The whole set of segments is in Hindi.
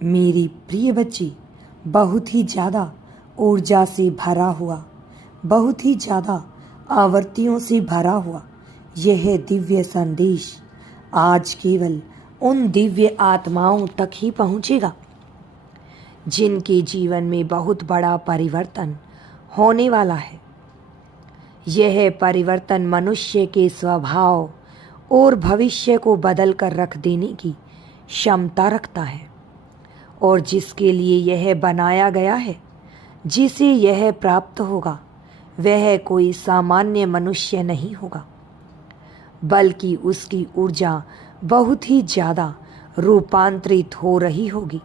मेरी प्रिय बच्ची, बहुत ही ज़्यादा ऊर्जा से भरा हुआ, बहुत ही ज़्यादा आवर्तियों से भरा हुआ यह दिव्य संदेश आज केवल उन दिव्य आत्माओं तक ही पहुँचेगा जिनके जीवन में बहुत बड़ा परिवर्तन होने वाला है। यह परिवर्तन मनुष्य के स्वभाव और भविष्य को बदल कर रख देने की क्षमता रखता है, और जिसके लिए यह बनाया गया है, जिसे यह प्राप्त होगा, वह कोई सामान्य मनुष्य नहीं होगा, बल्कि उसकी ऊर्जा बहुत ही ज़्यादा रूपांतरित हो रही होगी।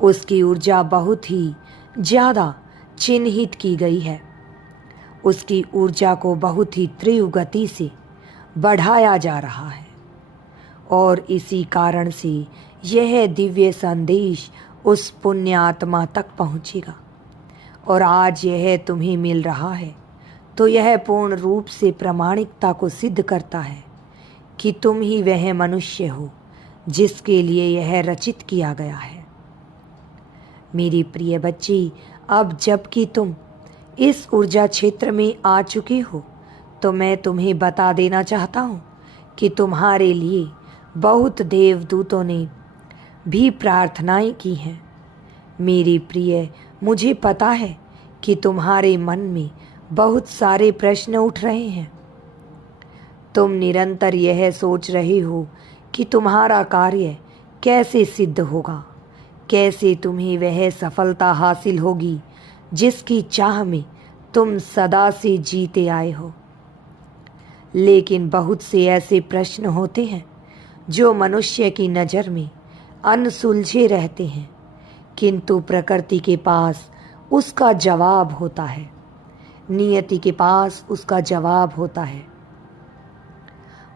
उसकी ऊर्जा बहुत ही ज़्यादा चिन्हित की गई है। उसकी ऊर्जा को बहुत ही तीव्र गति से बढ़ाया जा रहा है, और इसी कारण से यह दिव्य संदेश उस पुण्य आत्मा तक पहुँचेगा। और आज यह तुम्हें मिल रहा है तो यह पूर्ण रूप से प्रामाणिकता को सिद्ध करता है कि तुम ही वह मनुष्य हो जिसके लिए यह रचित किया गया है। मेरी प्रिय बच्ची, अब जबकि तुम इस ऊर्जा क्षेत्र में आ चुकी हो, तो मैं तुम्हें बता देना चाहता हूँ कि तुम्हारे लिए बहुत देवदूतों ने भी प्रार्थनाएं की हैं। मेरी प्रिय, मुझे पता है कि तुम्हारे मन में बहुत सारे प्रश्न उठ रहे हैं। तुम निरंतर यह सोच रहे हो कि तुम्हारा कार्य कैसे सिद्ध होगा, कैसे तुम्हें वह सफलता हासिल होगी जिसकी चाह में तुम सदा से जीते आए हो। लेकिन बहुत से ऐसे प्रश्न होते हैं जो मनुष्य की नज़र में अनसुलझे रहते हैं, किंतु प्रकृति के पास उसका जवाब होता है, नियति के पास उसका जवाब होता है,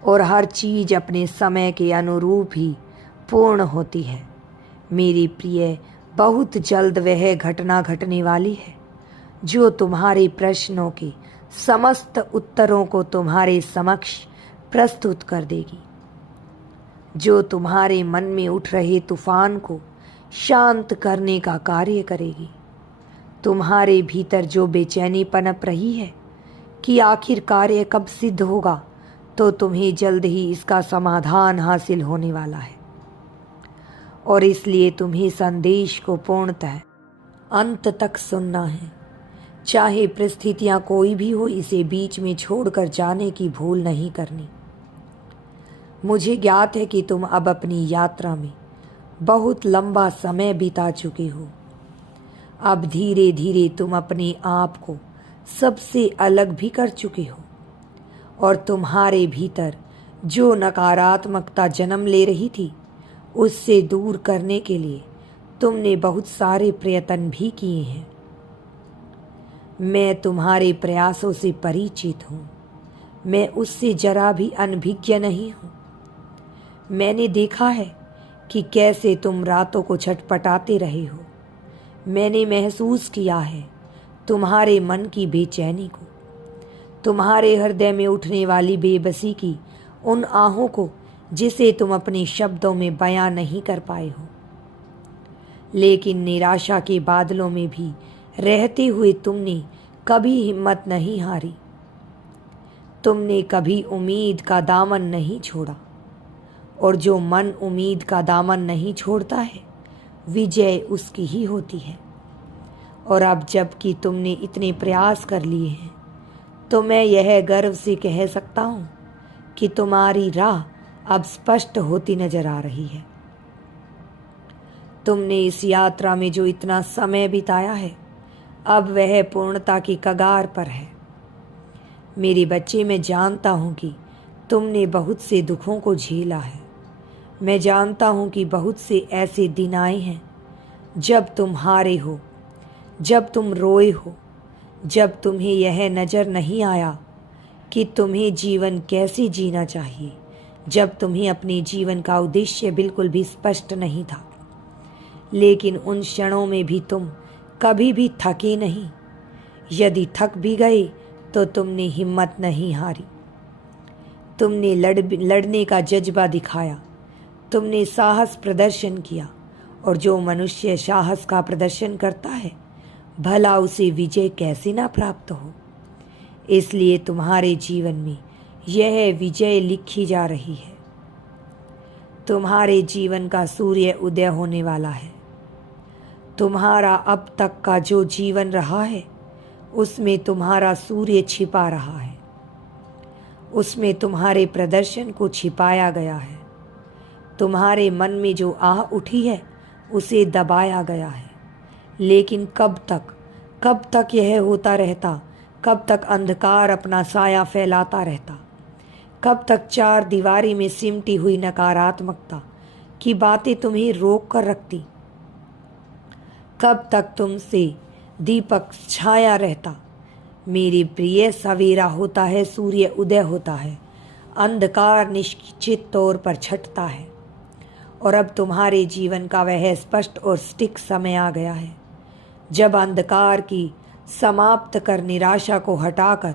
और हर चीज़ अपने समय के अनुरूप ही पूर्ण होती है। मेरी प्रिय, बहुत जल्द वह घटना घटने वाली है जो तुम्हारे प्रश्नों के समस्त उत्तरों को तुम्हारे समक्ष प्रस्तुत कर देगी, जो तुम्हारे मन में उठ रहे तूफान को शांत करने का कार्य करेगी। तुम्हारे भीतर जो बेचैनी पनप रही है कि आखिर कार्य कब सिद्ध होगा, तो तुम्हें जल्द ही इसका समाधान हासिल होने वाला है, और इसलिए तुम्हें संदेश को पूर्णतः अंत तक सुनना है। चाहे परिस्थितियाँ कोई भी हो, इसे बीच में छोड़कर जाने की भूल नहीं करनी। मुझे ज्ञात है कि तुम अब अपनी यात्रा में बहुत लंबा समय बिता चुके हो। अब धीरे धीरे तुम अपने आप को सबसे अलग भी कर चुके हो, और तुम्हारे भीतर जो नकारात्मकता जन्म ले रही थी, उससे दूर करने के लिए तुमने बहुत सारे प्रयत्न भी किए हैं। मैं तुम्हारे प्रयासों से परिचित हूँ। मैं उससे जरा भी अनभिज्ञ नहीं हूँ। मैंने देखा है कि कैसे तुम रातों को छटपटाते रहे हो। मैंने महसूस किया है तुम्हारे मन की बेचैनी को, तुम्हारे हृदय में उठने वाली बेबसी की उन आहों को जिसे तुम अपने शब्दों में बयां नहीं कर पाए हो। लेकिन निराशा के बादलों में भी रहते हुए तुमने कभी हिम्मत नहीं हारी। तुमने कभी उम्मीद का दामन नहीं छोड़ा, और जो मन उम्मीद का दामन नहीं छोड़ता है, विजय उसकी ही होती है। और अब जबकि तुमने इतने प्रयास कर लिए हैं, तो मैं यह गर्व से कह सकता हूँ कि तुम्हारी राह अब स्पष्ट होती नजर आ रही है। तुमने इस यात्रा में जो इतना समय बिताया है, अब वह पूर्णता की कगार पर है। मेरे बच्चे, मैं जानता हूँ कि तुमने बहुत से दुखों को झेला है। मैं जानता हूँ कि बहुत से ऐसे दिन आए हैं जब तुम हारे हो, जब तुम रोए हो, जब तुम्हें यह नज़र नहीं आया कि तुम्हें जीवन कैसे जीना चाहिए, जब तुम्हें अपने जीवन का उद्देश्य बिल्कुल भी स्पष्ट नहीं था। लेकिन उन क्षणों में भी तुम कभी भी थके नहीं। यदि थक भी गए तो तुमने हिम्मत नहीं हारी। तुमने लड़ने का जज्बा दिखाया। तुमने साहस प्रदर्शन किया, और जो मनुष्य साहस का प्रदर्शन करता है भला उसे विजय कैसे ना प्राप्त हो। इसलिए तुम्हारे जीवन में यह विजय लिखी जा रही है। तुम्हारे जीवन का सूर्य उदय होने वाला है। तुम्हारा अब तक का जो जीवन रहा है उसमें तुम्हारा सूर्य छिपा रहा है। उसमें तुम्हारे प्रदर्शन को छिपाया गया है। तुम्हारे मन में जो आह उठी है उसे दबाया गया है। लेकिन कब तक यह होता रहता? कब तक अंधकार अपना साया फैलाता रहता? कब तक चार दीवारी में सिमटी हुई नकारात्मकता की बातें तुम्हें रोक कर रखती? कब तक तुमसे दीपक छाया रहता? मेरी प्रिय, सवेरा होता है, सूर्य उदय होता है, अंधकार निश्चित तौर पर छटता है। और अब तुम्हारे जीवन का वह स्पष्ट और सटीक समय आ गया है जब अंधकार की समाप्त कर, निराशा को हटाकर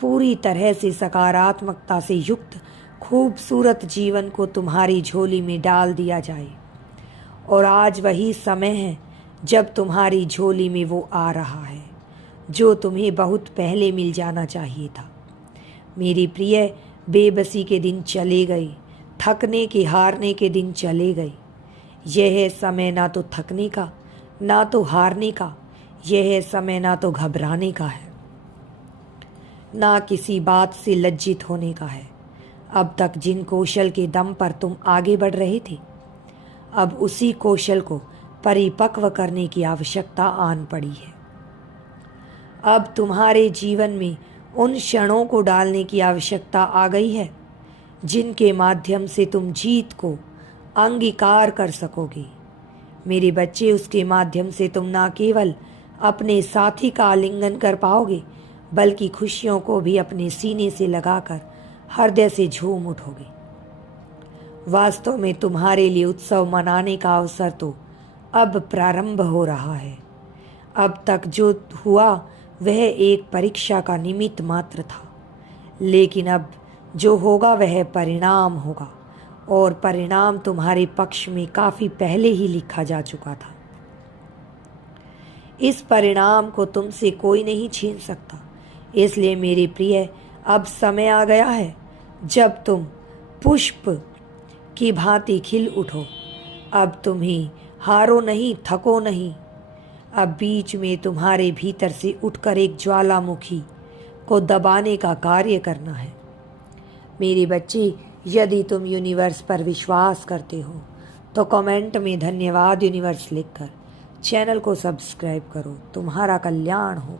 पूरी तरह से सकारात्मकता से युक्त खूबसूरत जीवन को तुम्हारी झोली में डाल दिया जाए। और आज वही समय है जब तुम्हारी झोली में वो आ रहा है जो तुम्हें बहुत पहले मिल जाना चाहिए था। मेरी प्रिय, बेबसी के दिन चले गए, थकने के, हारने के दिन चले गए। यह समय ना तो थकने का, ना तो हारने का, यह समय ना तो घबराने का है, ना किसी बात से लज्जित होने का है। अब तक जिन कौशल के दम पर तुम आगे बढ़ रहे थे, अब उसी कौशल को परिपक्व करने की आवश्यकता आन पड़ी है। अब तुम्हारे जीवन में उन क्षणों को डालने की आवश्यकता आ गई है जिनके माध्यम से तुम जीत को अंगीकार कर सकोगे। मेरे बच्चे, उसके माध्यम से तुम न केवल अपने साथी का आलिंगन कर पाओगे बल्कि खुशियों को भी अपने सीने से लगाकर हृदय से झूम उठोगे। वास्तव में तुम्हारे लिए उत्सव मनाने का अवसर तो अब प्रारंभ हो रहा है। अब तक जो हुआ वह एक परीक्षा का निमित्त मात्र था, लेकिन अब जो होगा वह परिणाम होगा, और परिणाम तुम्हारे पक्ष में काफ़ी पहले ही लिखा जा चुका था। इस परिणाम को तुमसे कोई नहीं छीन सकता। इसलिए मेरे प्रिय, अब समय आ गया है जब तुम पुष्प की भांति खिल उठो। अब तुम्हें हारो नहीं, थको नहीं। अब बीच में तुम्हारे भीतर से उठकर एक ज्वालामुखी को दबाने का कार्य करना है। मेरे बच्चे, यदि तुम यूनिवर्स पर विश्वास करते हो तो कमेंट में धन्यवाद यूनिवर्स लिखकर चैनल को सब्सक्राइब करो। तुम्हारा कल्याण हो।